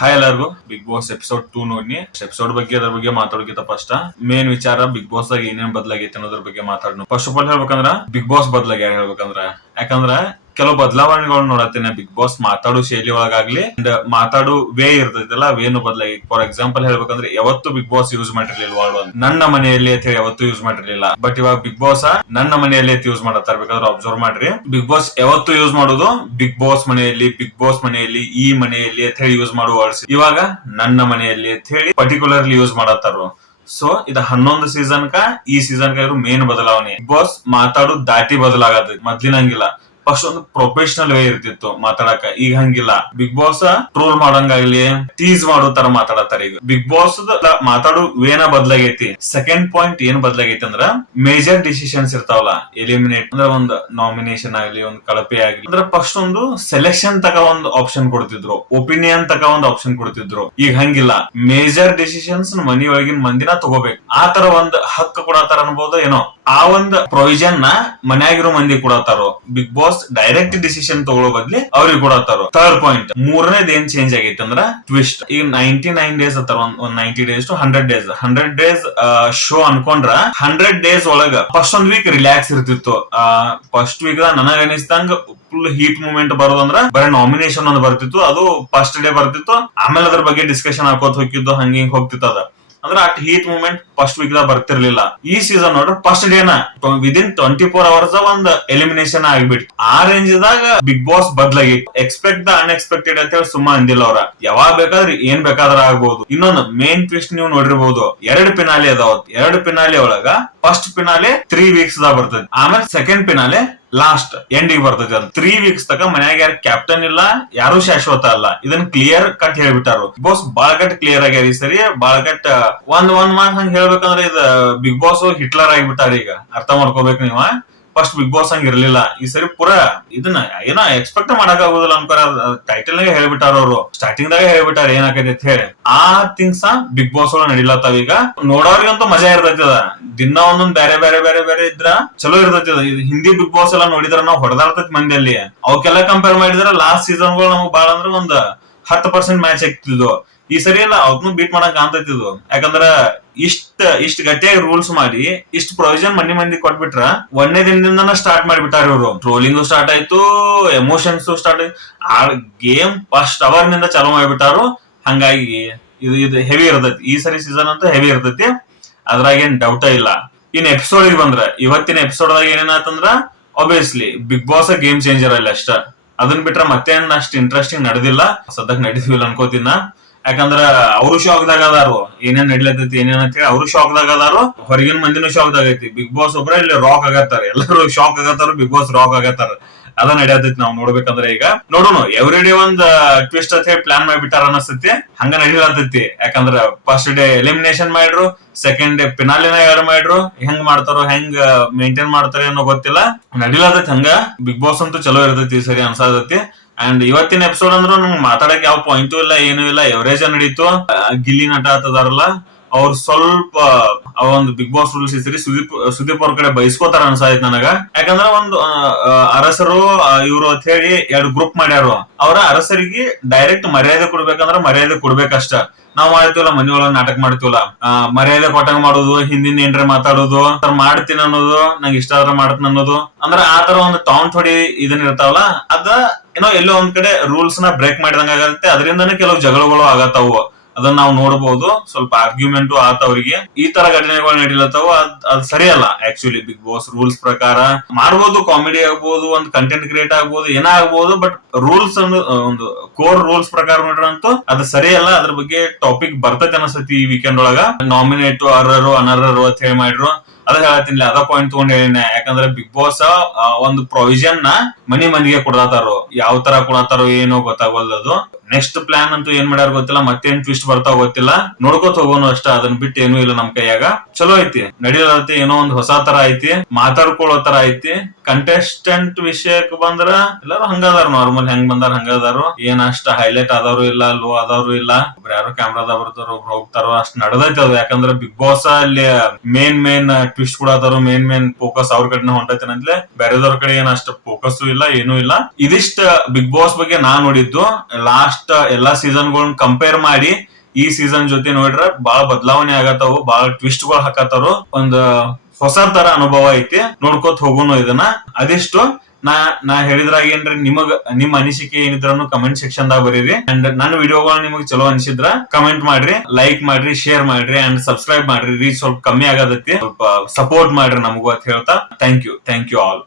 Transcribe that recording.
Hi ಎಲ್ಲರಿಗೂ, big boss episode 2 ನೋಡಿ. Episode ಬಗ್ಗೆ ಅದ್ರ ಬಗ್ಗೆ ಮಾತಾಡೋಕಿಂತ ಫಸ್ಟ್ ಮೇನ್ ವಿಚಾರ ಬಿಗ್ ಬಾಸ್ ದಾಗ ಏನೇನ್ ಬದಲಾಗೈತೆ ಅನ್ನೋದ್ರ ಬಗ್ಗೆ ಮಾತಾಡೋಣ. ಫಸ್ಟ್ ಆಫ್ ಆಲ್ ಹೇಳ್ಬೇಕಂದ್ರ ಬಿಗ್ ಬಾಸ್ ಬದಲಾಗಿ ಹೇಳ್ಬೇಕಂದ್ರ ಯಾಕಂದ್ರ ಕೆಲವು ಬದಲಾವಣೆಗಳು ನೋಡತ್ತೇನೆ ಬಿಗ್ ಬಾಸ್ ಮಾತಾಡೋ ಶೈಲಿ ಒಳಗಾಗ್ಲಿ ಮಾತಾಡೋ ವೇ ಇರ್ತೈತಲ್ಲ ವೇನು ಬದಲಾಗಿ. ಫಾರ್ ಎಕ್ಸಾಂಪಲ್ ಹೇಳ್ಬೇಕಂದ್ರೆ ಯಾವತ್ತು ಬಿಗ್ ಬಾಸ್ ಯೂಸ್ ಮಾಡಿರ್ಲಿಲ್ಲ ವರ್ಡ್ ನನ್ನ ಮನೆಯಲ್ಲಿ ಅಂತ ಹೇಳಿ ಯಾವತ್ತು ಯೂಸ್ ಮಾಡಿರ್ಲಿಲ್ಲ. ಬಟ್ ಇವಾಗ ಬಿಗ್ ಬಾಸ್ ನನ್ನ ಮನೆಯಲ್ಲಿ ಯೂಸ್ ಮಾಡತ್ತಾರ. ಬೇಕಾದ್ರೆ ಅಬ್ಸರ್ವ್ ಮಾಡ್ರಿ, ಬಿಗ್ ಬಾಸ್ ಯಾವತ್ತು ಯೂಸ್ ಮಾಡೋದು ಬಿಗ್ ಬಾಸ್ ಮನೆಯಲ್ಲಿ, ಬಿಗ್ ಬಾಸ್ ಮನೆಯಲ್ಲಿ, ಈ ಮನೆಯಲ್ಲಿ ಅಂತ ಹೇಳಿ ಯೂಸ್ ಮಾಡುವ ವರ್ಡ್ಸ್ ಇವಾಗ ನನ್ನ ಮನೆಯಲ್ಲಿ ಅಂತ ಹೇಳಿ ಪರ್ಟಿಕ್ಯುಲರ್ಲಿ ಯೂಸ್ ಮಾಡತ್ತಾರ. ಸೊ ಇದು 11 ಸೀಸನ್ ಈ ಸೀಸನ್ ಇವರು ಮೇನ್ ಬದಲಾವಣೆ. ಬಿಗ್ ಬಾಸ್ ಮಾತಾಡೋ ದಾಟಿ ಬದಲಾಗತ್ತೆ. ಮೊದ್ಲಿನಂಗಿಲ್ಲ, ಫಸ್ಟ್ ಒಂದು ಪ್ರೊಫೆಷನಲ್ ವೇ ಇರ್ತಿತ್ತು ಮಾತಾಡಕ. ಈಗ ಹಂಗಿಲ್ಲ. ಬಿಗ್ ಬಾಸ್ ಟ್ರೋಲ್ ಮಾಡಂಗಾಗ್ಲಿ, ಟೀಸ್ ಮಾಡೋ ತರ ಮಾತಾಡತ್ತಾರ. ಈಗ ಬಿಗ್ ಬಾಸ್ ಮಾತಾಡೋ ವೇನ ಬದಲಾಗೈತಿ. ಸೆಕೆಂಡ್ ಪಾಯಿಂಟ್ ಏನ್ ಬದಲಾಗೈತಿ ಅಂದ್ರ ಮೇಜರ್ ಡಿಸಿಷನ್ಸ್ ಇರ್ತಾವಲ್ಲ, ಎಲಿಮಿನೇಟ್ ಅಂದ್ರೆ ಒಂದು ನಾಮಿನೇಷನ್ ಆಗ್ಲಿ, ಒಂದು ಕಳಪೆ ಆಗ್ಲಿ ಅಂದ್ರೆ ಫಸ್ಟ್ ಒಂದು ಸೆಲೆಕ್ಷನ್ ತಕ ಒಂದು ಆಪ್ಷನ್ ಕೊಡ್ತಿದ್ರು, ಒಪಿನಿಯನ್ ತಕ ಒಂದು ಆಪ್ಷನ್ ಕೊಡ್ತಿದ್ರು. ಈಗ ಹಂಗಿಲ್ಲ. ಮೇಜರ್ ಡಿಸಿಷನ್ಸ್ ಮನಿ ಒಳಗಿನ ಮಂದಿನ ತಗೋಬೇಕು ಆ ತರ ಒಂದು ಹಕ್ಕು ಕೊಡತಾರ ಅನ್ಬೋದು ಏನೋ. ಆ ಒಂದು ಪ್ರೊವಿಷನ್ ನ ಮನ್ಯಾಗಿರೋ ಮಂದಿ ಕೊಡತಾರೋ. ಬಿಗ್ ಬಾಸ್ ಡೈರೆಕ್ಟ್ ಡಿಸಿಷನ್ ತಗೊಳ್ಳೋ ಬದ್ಲಿ ಅವ್ರಿಗೆ ಕೊಡತಾರೋ. ಥರ್ಡ್ ಪಾಯಿಂಟ್ ಮೂರನೇದು ಏನ್ ಚೇಂಜ್ ಆಗೈತೆ ಅಂದ್ರ ಟ್ವಿಸ್ಟ್. ಈಗ 99 ಡೇಸ್ ಅತ್ತಾರ, ಒಂದ್ 90 ಡೇಸ್ ಟು 100 ಡೇಸ್ ಶೋ ಅನ್ಕೊಂಡ್ರ 100 ಡೇಸ್ ಒಳಗ ಫಸ್ಟ್ ಒಂದ್ ವೀಕ್ ರಿಲ್ಯಾಕ್ಸ್ ಇರ್ತಿತ್ತು. ಫಸ್ಟ್ ವೀಕ್ ನನಗ ಅನಿಸ್ತಂಗ ಫುಲ್ ಹೀಟ್ ಮೂವ್ಮೆಂಟ್ ಬರೋದಂದ್ರ ಬರೀ ನಾಮಿನೇಷನ್ ಒಂದು ಬರ್ತಿತ್ತು. ಅದು ಫಸ್ಟ್ ಡೇ ಬರ್ತಿತ್ತು, ಆಮೇಲೆ ಅದ್ರ ಬಗ್ಗೆ ಡಿಸ್ಕಷನ್ ಹಾಕೋತ್ ಹೋಗಿದ್ದು, ಹಂಗಿಂಗ್ ಹೋಗ್ತಿತ್ತು. ಅದ ಅಂದ್ರೆ at heat movement first week ದಾಗ ಬರ್ತಿರ್ಲಿಲ್ಲ. ಈ ಸೀಸನ್ ನೋಡ್ರಿ ಫಸ್ಟ್ ಡೇನ ವಿದಿನ್ 24 ಅವರ್ಸ್ ಒಂದ್ ಎಲಿಮಿನೇಷನ್ ಆಗ್ಬಿಟ್ಟು ಆ ರೇಂಜ್ ದಾಗ ಬಿಗ್ ಬಾಸ್ ಬದ್ಲಾಗಿ. ಎಕ್ಸ್ಪೆಕ್ಟ್ ದ ಅನ್ಎಕ್ಸ್ಪೆಕ್ಟೆಡ್ ಅಂತ ಹೇಳಿ ಸುಮ್ಮ ಅಂದಿಲ್ಲ ಅವ್ರ. ಯಾವಾಗ ಬೇಕಾದ್ರೆ ಏನ್ ಬೇಕಾದ್ರೆ ಆಗ್ಬಹುದು. ಇನ್ನೊಂದು ಮೇನ್ ಟ್ವಿಸ್ಟ್ ನೀವು ನೋಡಿರ್ಬಹುದು, 2 ಪಿನಾಲಿ ಅದಾವ. 2 ಪಿನಾಲಿ ಒಳಗ ಫಸ್ಟ್ ಪಿನಾಲೆ 3 ವೀಕ್ಸ್ ದಾಗ ಬರ್ತದೆ, ಆಮೇಲೆ ಸೆಕೆಂಡ್ ಪಿನಾಲೆ ಲಾಸ್ಟ್ ಎಂಡಿಗೆ ಬರ್ತೈತಿ. ಅದು 3 ವೀಕ್ಸ್ ತಕ ಮನ್ಯಾಗ ಯಾರು ಕ್ಯಾಪ್ಟನ್ ಇಲ್ಲ, ಯಾರು ಶಾಶ್ವತ ಅಲ್ಲ. ಇದನ್ನ ಕ್ಲಿಯರ್ ಕಟ್ ಹೇಳ್ಬಿಟ್ಟಾರು. ಬಿಗ್ ಬಾಸ್ ಬಾಳ್ ಕಟ್ ಕ್ಲಿಯರ್ ಆಗ್ಯಾರ ಈ ಸರಿ. ಬಾಳ್ ಕಟ್ ಒಂದ್ ಮಾರ್ಕ್ ಹಂಗ ಹೇಳ್ಬೇಕಂದ್ರೆ ಇದು ಬಿಗ್ ಬಾಸ್ ಹಿಟ್ಲರ್ ಆಗಿಬಿಟ್ಟಾರ. ಈಗ ಅರ್ಥ ಮಾಡ್ಕೋಬೇಕು ನೀವು. ಫಸ್ಟ್ ಬಿಗ್ ಬಾಸ್ ಹಂಗ ಇರ್ಲಿಲ್ಲ. ಈ ಸರಿ ಪೂರಾ ಇದನ್ನ ಏನೋ ಎಕ್ಸ್ಪೆಕ್ಟ್ ಮಾಡಕ್ ಆಗುದಿಲ್ಲ ಅನ್ಕೋರ. ಟೈಟಲ್ ನಾಗ ಹೇಳ್ಬಿಟ್ಟಾರ ಅವರು, ಸ್ಟಾರ್ಟಿಂಗ್ ದಾಗ ಹೇಳ್ಬಿಟ್ಟಾರ ಏನಾಕೈತಿ ಅಂತ ಹೇಳಿ. ಆ ಥಿಂಗ್ಸ್ ಬಿಗ್ ಬಾಸ್ ಒಳಗ ನಡಿಲತ್ತಾವ. ಈಗ ನೋಡೋರಿಗಂತೂ ಮಜಾ ಇರ್ತೈತಿ. ಅದ ದಿನ ಒಂದೊಂದ್ ಬೇರೆ ಬೇರೆ ಬೇರೆ ಬೇರೆ ಇದ್ರ ಚಲೋ ಇರ್ತೈತಿ. ಇದು ಹಿಂದಿ ಬಿಗ್ ಬಾಸ್ ಎಲ್ಲ ನೋಡಿದ್ರ ನಾವು ಹೊಡೆದಾಡ್ತೈತಿ ಮಂದಿಯಲ್ಲಿ. ಅವಕ್ಕೆಲ್ಲ ಕಂಪೇರ್ ಮಾಡಿದ್ರ ಲಾಸ್ಟ್ ಸೀಸನ್ ಗಳು ನಮಗ್ ಬಾಳ ಅಂದ್ರೆ ಒಂದ್ 10% ಮ್ಯಾಚ್ ಆಗ್ತಿದ್ವು. ಈ ಸರಿ ಎಲ್ಲ ಅವ್ನು ಬೀಟ್ ಮಾಡಕ್ ಕಾಣ್ತೈತಿದ್ವು. ಯಾಕಂದ್ರ ಇಷ್ಟ ಗಟ್ಟಿಯಾಗಿ ರೂಲ್ಸ್ ಮಾಡಿ ಇಷ್ಟ ಪ್ರೊವಿಷನ್ ಮಂದಿ ಕೊಟ್ಬಿಟ್ರ ಒಂದೇ ದಿನದಿಂದನ ಸ್ಟಾರ್ಟ್ ಮಾಡಿಬಿಟ್ಟಾರ ಇವರು. ಟ್ರೋಲಿಂಗು ಸ್ಟಾರ್ಟ್ ಆಯ್ತು, ಎಮೋಷನ್ಸ್ ಸ್ಟಾರ್ಟ್ ಆಯ್ತು. ಆ ಗೇಮ್ ಫಸ್ಟ್ ಅವರ್ ನಿಂದ ಚಾಲೂ ಮಾಡಿಬಿಟ್ಟಾರು. ಹಂಗಾಗಿ ಇದು ಹೆವಿ ಇರ್ತೈತಿ. ಈ ಸರಿ ಸೀಸನ್ ಅಂತೂ ಹೆವಿ ಇರ್ತೈತಿ, ಅದ್ರಾಗ ಏನ್ ಡೌಟ ಇಲ್ಲ. ಇನ್ ಎಪಿಸೋಡ್ ಬಂದ್ರ ಇವತ್ತಿನ ಎಪಿಸೋಡ್ ದಾಗ ಏನೇನಾತಂದ್ರ obviously big boss game changer ಅಲ್ಲ ಅಷ್ಟ. ಅದನ್ ಬಿಟ್ರ ಮತ್ತೇನ್ ಅಷ್ಟ್ ಇಂಟ್ರೆಸ್ಟಿಂಗ್ ನಡೆದಿಲ್ಲ. ಸದ್ಯಕ್ ನಡೆದಿಲ್ಲ ಅನ್ಕೋತೀನ. ಯಾಕಂದ್ರ ಅವರು ಶಾಕ್ ದಾಗ ಅದಾರು, ಏನೇನ್ ನಡಿಲತ್ತೈತಿ ಏನೇನ್ ಅಂತ ಹೇಳಿ ಅವರು ಶಾಕ್ ದಾಗ ಅದಾರು. ಹೊರಗಿನ ಮಂದಿನೂ ಶಾಕ್ ಆಗೈತಿ. ಬಿಗ್ ಬಾಸ್ ಒಬ್ರ ಇಲ್ಲಿ ರಾಕ್ ಆಗತ್ತಾರ, ಎಲ್ಲರೂ ಶಾಕ್ ಆಗತ್ತಾರ, ಬಿಗ್ ಬಾಸ್ ರಾಕ್ ಆಗತ್ತಾರ. ಅದ ನಡೆಯತೈತಿ. ನಾವ್ ನೋಡ್ಬೇಕಂದ್ರೆ ಈಗ ನೋಡೋಣ. ಎವ್ರಿ ಡೇ ಒಂದ್ ಟ್ವಿಸ್ಟ್ ಅಂತ ಹೇಳಿ ಪ್ಲಾನ್ ಮಾಡಿಬಿಟ್ಟಾರ ಅನಸ್ತೈತಿ. ಹಂಗ ನಡಿಲತ್ತೈತಿ. ಯಾಕಂದ್ರ ಫಸ್ಟ್ ಡೇ ಎಲಿಮಿನೇಷನ್ ಮಾಡ್ರು, ಸೆಕೆಂಡ್ ಡೇ ಪಿನಾಲಿನ ಎರಡು ಮಾಡ್ರು. ಹೆಂಗ್ ಮಾಡ್ತಾರೋ, ಹೆಂಗ್ ಮೇಂಟೈನ್ ಮಾಡ್ತಾರ ಅನ್ನೋ ಗೊತ್ತಿಲ್ಲ. ನಡಿಲತ್ತೈತಿ ಹಂಗ. ಬಿಗ್ ಬಾಸ್ ಅಂತೂ ಚಲೋ ಇರ್ತೈತಿ ಸರಿ ಅನ್ಸಾತೈತಿ. ಅಂಡ್ ಇವತ್ತಿನ ಎಪಿಸೋಡ್ ಅಂದ್ರೂ ನಮ್ಗೆ ಮಾತಾಡಕ್ ಯಾವ ಪಾಯಿಂಟು ಇಲ್ಲ, ಏನು ಇಲ್ಲ. ಎವರೇಜ್ ನಡೀತು. ಗಿಲ್ಲಿ ನಟ ಆತದಾರಲ್ಲ ಅವ್ರು ಸ್ವಲ್ಪ ಒಂದು ಬಿಗ್ ಬಾಸ್ ರೂಲ್ಸ್ ಈ ಸರಿ ಸುದೀಪ್ ಅವ್ರ ಕಡೆ ಬಯಸ್ಕೋತಾರ ಅನ್ಸಾಯ್ತು ನನಗ. ಯಾಕಂದ್ರ ಒಂದು ಅರಸರು ಇವ್ರು ಅಂತ ಹೇಳಿ 2 ಗ್ರೂಪ್ ಮಾಡ್ಯಾರು. ಅವ್ರ ಅರಸರಿಗೆ ಡೈರೆಕ್ಟ್ ಮರ್ಯಾದೆ ಕೊಡ್ಬೇಕಂದ್ರ ಮರ್ಯಾದೆ ಕೊಡ್ಬೇಕಷ್ಟ. ನಾವ್ ಮಾಡ್ತೀವಲ್ಲ ಮನಿಯೊಳಗ ನಾಟಕ ಮಾಡ್ತೀವಲ್ಲ, ಮರ್ಯಾದೆ ಕೊಟ್ಟಂಗ ಮಾಡೋದು, ಹಿಂದಿನ ಏನ್ರ ಮಾತಾಡೋದು, ಮಾಡ್ತೀನಿ ಅನ್ನೋದು, ನಂಗೆ ಇಷ್ಟ ಆದ್ರ ಮಾಡ್ತೀನಿ ಅನ್ನೋದು, ಅಂದ್ರೆ ಆ ತರ ಒಂದು ಟಾಂಟ್ ಹೊಡಿ ಇದನ್ ಇರ್ತಾವಲ್ಲ, ಅದ ಏನೋ ಎಲ್ಲೋ ಒಂದ್ ಕಡೆ ರೂಲ್ಸ್ ನ ಬ್ರೇಕ್ ಮಾಡಿದಂಗ ಆಗತ್ತೆ. ಅದರಿಂದಾನೇ ಕೆಲವು ಜಗಳಗಳು ಆಗತ್ತಾವು. ಅದನ್ನ ನಾವು ನೋಡಬಹುದು. ಸ್ವಲ್ಪ ಆರ್ಗ್ಯುಮೆಂಟ್ ಆತವ್ರಿಗೆ. ಈ ತರ ಘಟನೆಗಳು ನಡೀಲತ್ತಾವ. ಅದ್ ಸರಿಯಲ್ಲ ಆಕ್ಚುಲಿ. ಬಿಗ್ ಬಾಸ್ ರೂಲ್ಸ್ ಪ್ರಕಾರ ಮಾಡ್ಬೋದು, ಕಾಮಿಡಿ ಆಗ್ಬೋದು, ಒಂದ್ ಕಂಟೆಂಟ್ ಕ್ರಿಯೇಟ್ ಆಗ್ಬೋದು, ಏನಾಗ್ಬೋದು. ಬಟ್ ರೂಲ್ಸ್ ಒಂದು ಕೋರ್ ರೂಲ್ಸ್ ಪ್ರಕಾರ ನೋಡ್ರಂತೂ ಅದು ಸರಿಯಲ್ಲ. ಅದ್ರ ಬಗ್ಗೆ ಟಾಪಿಕ್ ಬರ್ತೈತೆ ಅನಸ್ತೈತಿ ಈ ವೀಕೆಂಡ್ ಒಳಗ. ನಾಮಿನೇಟ್ ಅರ್ಹರು ಅನರ್ಹರು ಅಂತ ಹೇಳಿ ಮಾಡಿದ್ರು. ಅದ ಹೇಳ್ತೀನಿ, ಅದ ಪಾಯಿಂಟ್ ತಗೊಂಡ್ ಹೇಳಿನ. ಯಾಕಂದ್ರೆ ಬಿಗ್ ಬಾಸ್ ಒಂದು ಪ್ರೊವಿಷನ್ ನ ಮಂದಿಗೆ ಕೊಡತಾರೋ, ಯಾವ ತರ ಕೊಡತಾರೋ ಏನೋ ಗೊತ್ತಾಗೋದು. ನೆಕ್ಸ್ಟ್ ಪ್ಲಾನ್ ಅಂತೂ ಏನ್ ಮಾಡ್ಯಾರ ಗೊತ್ತಿಲ್ಲ. ಮತ್ತೇನ್ ಟ್ವಿಸ್ಟ್ ಬರ್ತಾವ ಗೊತ್ತಿಲ್ಲ. ನೋಡ್ಕೋತ ಹೋಗೋನು ಅಷ್ಟ. ಅದನ್ನ ಬಿಟ್ಟು ಏನೂ ಇಲ್ಲ ನಮ್ ಕೈಯಾಗ. ಚಲೋ ಐತಿ, ನಡೀಲೈತಿ. ಏನೋ ಒಂದ್ ಹೊಸ ತರ ಐತಿ, ಮಾತಾಡ್ಕೊಳ್ಳೋ ತರ ಐತಿ. ಕಂಟೆಸ್ಟೆಂಟ್ ವಿಷಯಕ್ಕೆ ಬಂದ್ರ ಎಲ್ಲಾರು ಹಂಗದಾರ, ನಾರ್ಮಲ್ ಹೆಂಗ್ ಬಂದಾರ ಹಂಗದಾರು. ಏನ್ ಅಷ್ಟ ಹೈಲೈಟ್ ಆದವರು ಇಲ್ಲ, ಲೋ ಆದವರು ಇಲ್ಲ. ಒಬ್ರು ಯಾರು ಕ್ಯಾಮ್ರಾದ ಬರ್ತಾರೋ, ಒಬ್ರು ಹೋಗ್ತಾರೋ, ಅಷ್ಟ್ ನಡ್ದೈತಿ ಅದು. ಯಾಕಂದ್ರೆ ಬಿಗ್ ಬಾಸ್ ಅಲ್ಲಿ ಮೇನ್ ಟ್ವಿಸ್ಟ್ ಕೊಡತಾರೋ, ಮೇನ್ ಫೋಕಸ್ ಅವ್ರ ಕಡೆ ಹೊಂಟೈತೆ ಅಂದ್ರೆ ಬೇರೆದವ್ರ ಕಡೆ ಏನ್ ಅಷ್ಟ ಫೋಕಸ್ ಇಲ್ಲ, ಏನೂ ಇಲ್ಲ. ಇದಿಷ್ಟ ಬಿಗ್ ಬಾಸ್ ಬಗ್ಗೆ ನಾನ್ ನೋಡಿದ್ದು. ಲಾಸ್ಟ್ ಲಾಸ್ಟ್ ಎಲ್ಲಾ ಸೀಸನ್ಗಳನ್ನ ಕಂಪೇರ್ ಮಾಡಿ ಈ ಸೀಸನ್ ಜೊತೆ ನೋಡ್ರ ಬಾಳ ಬದಲಾವಣೆ ಆಗತ್ತಾವು, ಬಾಳ ಟ್ವಿಸ್ಟ್ ಗಳು ಹಾಕತ್ತಾರು. ಒಂದ್ ಹೊಸ ತರ ಅನುಭವ ಐತಿ, ನೋಡ್ಕೋತ ಹೋಗೋನು ಇದನ್ನ. ಅದಿಷ್ಟು ನಾ ಹೇಳಿದ್ರಾಗ ಏನ್ರಿ ನಿಮ್ ಅನಿಸಿಕೆ ಏನಿದ್ರು ಕಮೆಂಟ್ ಸೆಕ್ಷನ್ ದಾಗ ಬರೀರಿ. ಅಂಡ್ ನನ್ನ ವಿಡಿಯೋಗಳು ನಿಮಗ್ ಚಲೋ ಅನಿಸಿದ್ರ ಕಮೆಂಟ್ ಮಾಡ್ರಿ, ಲೈಕ್ ಮಾಡ್ರಿ, ಶೇರ್ ಮಾಡ್ರಿ ಅಂಡ್ ಸಬ್ಸ್ಕ್ರೈಬ್ ಮಾಡ್ರಿ. ರೀಚ್ ಸ್ವಲ್ಪ ಕಮ್ಮಿ ಆಗದೈತಿ, ಸ್ವಲ್ಪ ಸಪೋರ್ಟ್ ಮಾಡ್ರಿ ನಮಗೂ ಅಂತ ಹೇಳ್ತಾ ಥ್ಯಾಂಕ್ ಯು ಆಲ್.